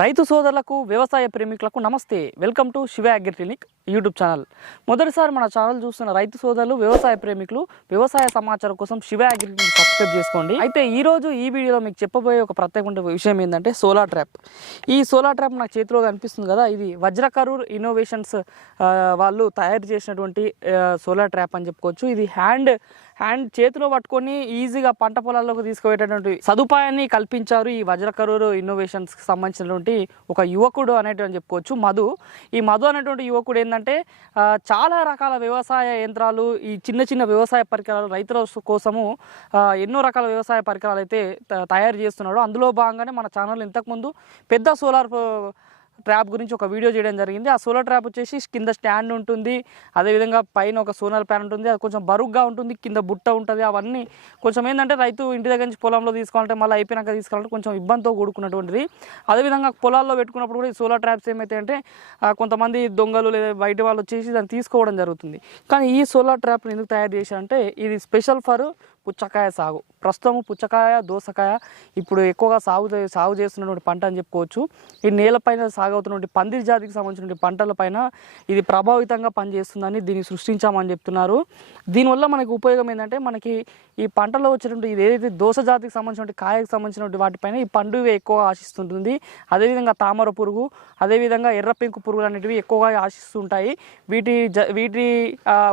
రైతు సోదరులకు వ్యవసాయ ప్రేమికులకు నమస్తే. Welcome to Shiva agri YouTube channel. మొదటిసారి మన ఛానల్ చూస్తున్న రైతు సోదరులు, వ్యవసాయ ప్రేమికులు వ్యవసాయ సమాచారం కోసం శివ అగ్రిని సబ్స్క్రైబ్ చేసుకోండి. అయితే ఈరోజు ఈ వీడియోలో మీకు చెప్పబోయే ఒక ప్రత్యేకమైన విషయం ఏంటంటే సోలార్ ట్రాప్. ఈ సోలార్ ట్రాప్ నా చేతిలో కనిపిస్తుంది కదా, ఇది వజ్రకరూర్ ఇన్నోవేషన్స్ వాళ్ళు తయారు చేసినటువంటి సోలార్ ట్రాప్ అని చెప్పుకోవచ్చు. ఇది హ్యాండ్ చేతిలో పట్టుకొని ఈజీగా పంట పొలాల్లోకి తీసుకుపోయేటటువంటి సదుపాయాన్ని కల్పించారు ఈ వజ్రకరూర్ ఇన్నోవేషన్స్కి సంబంధించినటువంటి ఒక యువకుడు అనేటువంటి చెప్పుకోవచ్చు, మధు. ఈ మధు అనేటువంటి యువకుడు ఏంటంటే చాలా రకాల వ్యవసాయ యంత్రాలు, ఈ చిన్న చిన్న వ్యవసాయ పరికరాలు రైతుల కోసము ఎన్నో రకాల వ్యవసాయ పరికరాలు అయితే తయారు చేస్తున్నాడు. అందులో భాగంగానే మన ఛానల్ ఇంతకుముందు పెద్ద సోలార్ ట్రాప్ గురించి ఒక వీడియో చేయడం జరిగింది. ఆ సోలార్ ట్రాప్ వచ్చేసి కింద స్టాండ్ ఉంటుంది, అదేవిధంగా పైన ఒక సోలార్ ప్యాన్ ఉంటుంది, అది కొంచెం బరుగ్గా ఉంటుంది, కింద బుట్ట ఉంటుంది. అవన్నీ కొంచెం ఏంటంటే రైతు ఇంటి దగ్గర నుంచి పొలంలో తీసుకోవాలంటే మళ్ళీ అయిపోయినాక తీసుకోవాలంటే కొంచెం ఇబ్బందితో కూడుకున్నటువంటిది. అదేవిధంగా పొలాల్లో పెట్టుకున్నప్పుడు కూడా ఈ సోలార్ ట్రాప్స్ ఏమైతే అంటే కొంతమంది దొంగలు లేదా బయట వాళ్ళు వచ్చేసి దాన్ని తీసుకోవడం జరుగుతుంది. కానీ ఈ సోలార్ ట్రాప్ని ఎందుకు తయారు చేశారంటే ఇది స్పెషల్ ఫర్ పుచ్చకాయ సాగు. ప్రస్తుతం పుచ్చకాయ, దోసకాయ ఇప్పుడు ఎక్కువగా సాగు చేస్తున్నటువంటి పంట అని చెప్పుకోవచ్చు. ఈ నేలపైన సాగవుతున్నటువంటి పందిరి జాతికి సంబంధించిన పంటలపైన ఇది ప్రభావితంగా పనిచేస్తుందని దీన్ని సృష్టించామని చెప్తున్నారు. దీనివల్ల మనకి ఉపయోగం ఏంటంటే మనకి ఈ పంటలో వచ్చేటువంటి ఇది ఏదైతే దోస జాతికి సంబంధించిన కాయకు సంబంధించినటువంటి వాటిపైన ఈ పండుగ ఎక్కువగా ఆశిస్తుంటుంది. అదేవిధంగా తామర పురుగు, అదేవిధంగా ఎర్ర పెంకు పురుగులు అనేటివి ఎక్కువగా ఆశిస్తుంటాయి. వీటి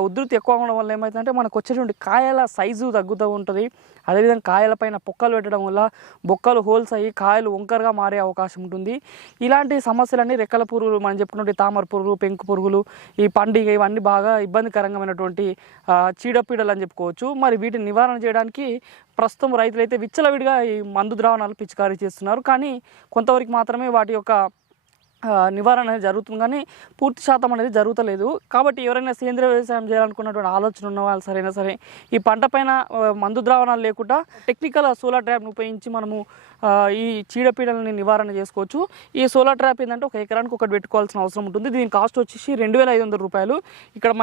ఉధృతి ఎక్కువ ఉండడం వల్ల ఏమవుతుందంటే మనకు వచ్చేటువంటి కాయల సైజు తగ్గుతూ ఉంటుంది. అదేవిధంగా కాయలపైన పొక్కలు పెట్టడం వల్ల బొక్కలు హోల్స్ అయ్యి కాయలు వంకరగా మారే అవకాశం ఉంటుంది. ఇలాంటి సమస్యలన్నీ రెక్కల పురుగులు, మనం చెప్పుకున్నటువంటి తామర పురుగులు, పెంకు పురుగులు, ఈ పండుగ ఇవన్నీ బాగా ఇబ్బందికరంగామైనటువంటి చీడపీడలు అని చెప్పుకోవచ్చు. మరి వీటిని నివారణ చేయడానికి ప్రస్తుతం రైతులైతే విచ్చలవిడిగా ఈ మందు ద్రావణాలు పిచికారీ చేస్తున్నారు. కానీ కొంతవరకు మాత్రమే వాటి యొక్క నివారణ అనేది జరుగుతుంది, కానీ పూర్తి శాతం అనేది జరుగుతలేదు. కాబట్టి ఎవరైనా సేంద్రీయ వ్యవసాయం చేయాలనుకున్నటువంటి ఆలోచన ఉన్న వాళ్ళు సరే ఈ పంట పైన మందు ద్రావణాలు లేకుండా టెక్నికల్ సోలార్ ట్రాప్ను ఉపయోగించి మనము ఈ చీడపీడలని నివారణ చేసుకోవచ్చు. ఈ సోలార్ ట్రాప్ ఏంటంటే ఒక ఎకరానికి ఒకటి పెట్టుకోవాల్సిన అవసరం ఉంటుంది. దీని కాస్ట్ వచ్చేసి 2500 రూపాయలు. ఇక్కడ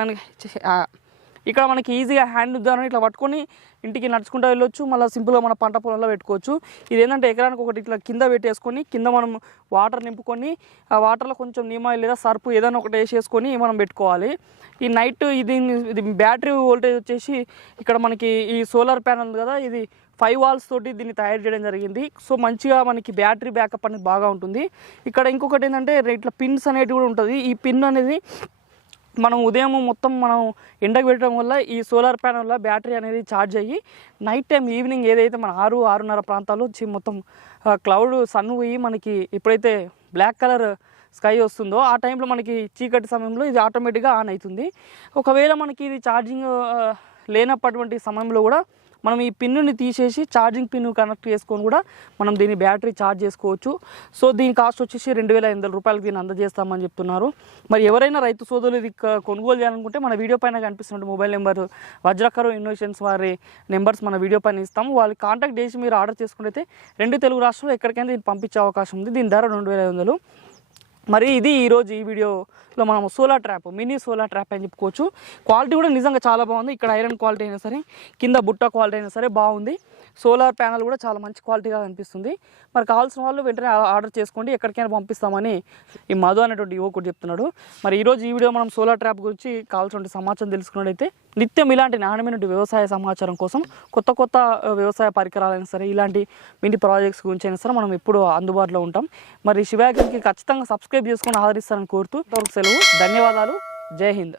మనకి ఈజీగా హ్యాండ్ ద్వారా ఇట్లా పట్టుకొని ఇంటికి నడుచుకుంటూ వెళ్ళొచ్చు, మళ్ళీ సింపుల్గా మన పంట పొలంలో పెట్టుకోవచ్చు. ఇది ఏంటంటే ఎకరానికి ఒకటి ఇట్లా కింద పెట్టేసుకొని కింద మనం వాటర్ నింపుకొని ఆ వాటర్లో కొంచెం నీమాయిల్ లేదా సర్పు ఏదైనా ఒకటి వేసేసుకొని మనం పెట్టుకోవాలి. ఈ నైట్ ఇది బ్యాటరీ వోల్టేజ్ వచ్చేసి ఇక్కడ మనకి ఈ సోలార్ ప్యానల్ ఉంది కదా, ఇది 5 వాల్స్ తోటి దీన్ని తయారు చేయడం జరిగింది. సో మంచిగా మనకి బ్యాటరీ బ్యాకప్ అనేది బాగా ఉంటుంది. ఇక్కడ ఇంకొకటి ఏంటంటే ఇట్లా పిన్స్ అనేటివి కూడా ఉంటుంది. ఈ పిన్ అనేది మనం ఉదయం మొత్తం మనం ఎండకు పెట్టడం వల్ల ఈ సోలార్ ప్యానల్ వల్ల బ్యాటరీ అనేది ఛార్జ్ అయ్యి నైట్ టైం ఈవినింగ్ ఏదైతే మన 6-6:30 ప్రాంతాల్లో మొత్తం క్లౌడ్ సన్ పోయి మనకి ఎప్పుడైతే బ్లాక్ కలర్ స్కై వస్తుందో ఆ టైంలో మనకి చీకటి సమయంలో ఇది ఆటోమేటిక్గా ఆన్ అవుతుంది. ఒకవేళ మనకి ఇది ఛార్జింగ్ లేనప్పటి సమయంలో కూడా మనం ఈ పిన్నుని తీసేసి ఛార్జింగ్ పిన్ను కనెక్ట్ చేసుకొని కూడా మనం దీన్ని బ్యాటరీ ఛార్జ్ చేసుకోవచ్చు. సో దీని కాస్ట్ వచ్చేసి 2500 రూపాయలకి దీన్ని అందజేస్తామని చెప్తున్నారు. మరి ఎవరైనా రైతు సోదరులు ఇది కొనుగోలు చేయాలనుకుంటే మన వీడియో పైన కనిపిస్తున్న మొబైల్ నెంబర్ వజ్రకరూర్ ఇన్నోవేషన్స్ వారి నెంబర్స్ మన వీడియో పైన ఇస్తాము. వాళ్ళకి కాంటాక్ట్ చేసి మీరు ఆర్డర్ చేసుకుంటే 2 తెలుగు రాష్ట్రాల్లో ఎక్కడికైనా దీన్ని పంపించే అవకాశం ఉంది. దీని ధర 2500. మరి ఇది ఈరోజు ఈ వీడియోలో మనం solar trap, mini solar trap అని చెప్పుకోవచ్చు. క్వాలిటీ కూడా నిజంగా చాలా బాగుంది. ఇక్కడ ఐరన్ క్వాలిటీ అయినా సరే, కింద బుట్ట క్వాలిటీ అయినా సరే బాగుంది. సోలార్ ప్యానల్ కూడా చాలా మంచి క్వాలిటీగా కనిపిస్తుంది. మరి కావాల్సిన వాళ్ళు వెంటనే ఆర్డర్ చేసుకోండి, ఎక్కడికైనా పంపిస్తామని ఈ మధు అనేటువంటి యువకుడు చెప్తున్నాడు. మరి ఈరోజు ఈ వీడియో మనం సోలార్ ట్రాప్ గురించి కావాల్సిన సమాచారం తెలుసుకున్నట్టయితే నిత్యం ఇలాంటి నాణ్యమైన వ్యవసాయ సమాచారం కోసం కొత్త వ్యవసాయ పరికరాలైనా సరే, ఇలాంటి మినీ ప్రాజెక్ట్స్ గురించి అయినా సరే మనం ఎప్పుడు అందుబాటులో ఉంటాం. మరి శివ అగ్రికి ఖచ్చితంగా సబ్స్క్రైబ్ చేసుకొని ఆదరిస్తారని కోరుతూ సెలవు. ధన్యవాదాలు. జై హింద్.